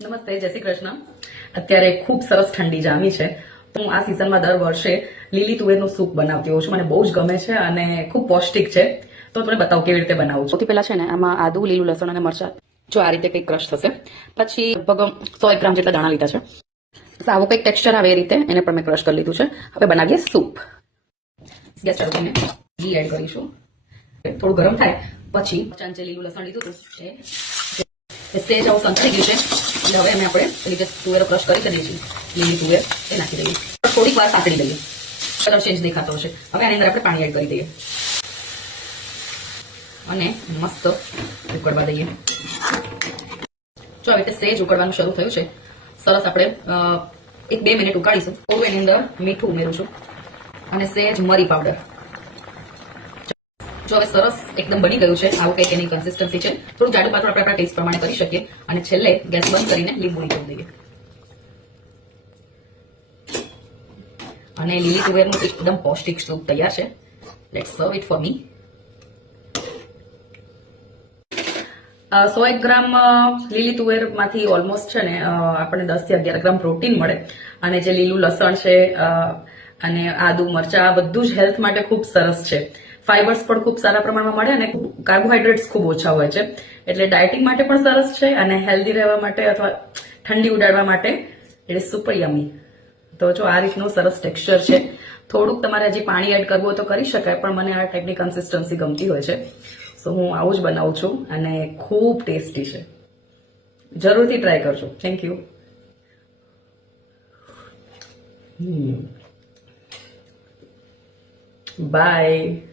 નમસ્તે, જય શ્રી કૃષ્ણ. અત્યારે ખૂબ સરસ ઠંડી જામી છે. હું આ સિઝનમાં દર વર્ષે લીલી તુવેરનું સૂપ બનાવતી હોઉં છું. મને બહુ જ ગમે છે અને ખૂબ પૌષ્ટિક છે. તો તમને બતાવું કેવી રીતે બનાવું છું. સૌથી પહેલા છે ને આમાં આદુ, લીલું લસણ અને મરચાં જો આ રીતે કંઈક ક્રશ થશે. પછી લગભગ 100 ગ્રામ જેટલા દાણા લીધા છે. આવું કંઈક ટેક્સચર આવે એ રીતે એને પણ મેં ક્રશ કરી લીધું છે. હવે બનાવીએ સૂપ. ગેસ ચાલુ કરીને ઘી એડ કરીશું. થોડું ગરમ થાય પછી ચમચે લીલું લસણ લીધું હતું સેજ આવું સંતળી ગયું છે. એટલે હવે અમે આપણે પેલી જે તુવેરો ક્રશ કરી દઈએ છીએ લીલી તુવેર એ નાખી દઈએ. થોડીક વાર સાંકળી દઈએ. કલર ચેન્જ દેખાતો હશે. હવે આની અંદર આપણે પાણી એડ કરી દઈએ અને મસ્ત ઉકળવા દઈએ. જો આવી રીતે સેજ ઉકળવાનું શરૂ થયું છે. સરસ આપણે 1-2 મિનિટ ઉકાળીશું. થોડું એની અંદર મીઠું ઉમેરું છું અને સેજ મરી પાવડર. જો હવે સરસ એકદમ બની ગયું છે. આવું કંઈક એની કન્સિસ્ટન્સી છે. થોડું જાડું પાતળું આપણે આપણા ટેસ્ટ પ્રમાણે કરી શકીએ અને છેલ્લે ગેસ બંધ કરીને લીંબુ નીચોવી દઈએ અને લીલી તુવેરનું એકદમ પૌષ્ટિક સૂપ તૈયાર છે. Let's serve it for me. 100 gram લીલી તુવેરમાંથી ઓલમોસ્ટ છે ને આપણને 10 થી 11 ગ્રામ પ્રોટીન મળે. અને જે લીલું લસણ છે અને આદુ મરચા આ બધું જ હેલ્થ માટે ખૂબ સરસ છે. ફાઈબર્સ પણ ખૂબ સારા પ્રમાણમાં મળે અને કાર્બોહાઈડ્રેટ્સ ખૂબ ઓછા હોય છે. એટલે ડાયટિંગ માટે પણ સરસ છે અને હેલ્ધી રહેવા માટે અથવા ઠંડી ઉડાડવા માટે ઇટ ઇઝ સુપર યમી. તો જો આ રીતનું સરસ ટેક્સચર છે. થોડુંક તમારે હજી પાણી એડ કરવું હોય તો કરી શકાય, પણ મને આ ટાઈપની કન્સિસ્ટન્સી ગમતી હોય છે. સો હું આવું જ બનાવું છું અને ખૂબ ટેસ્ટી છે. જરૂરથી ટ્રાય કરજો. Thank you. બાય.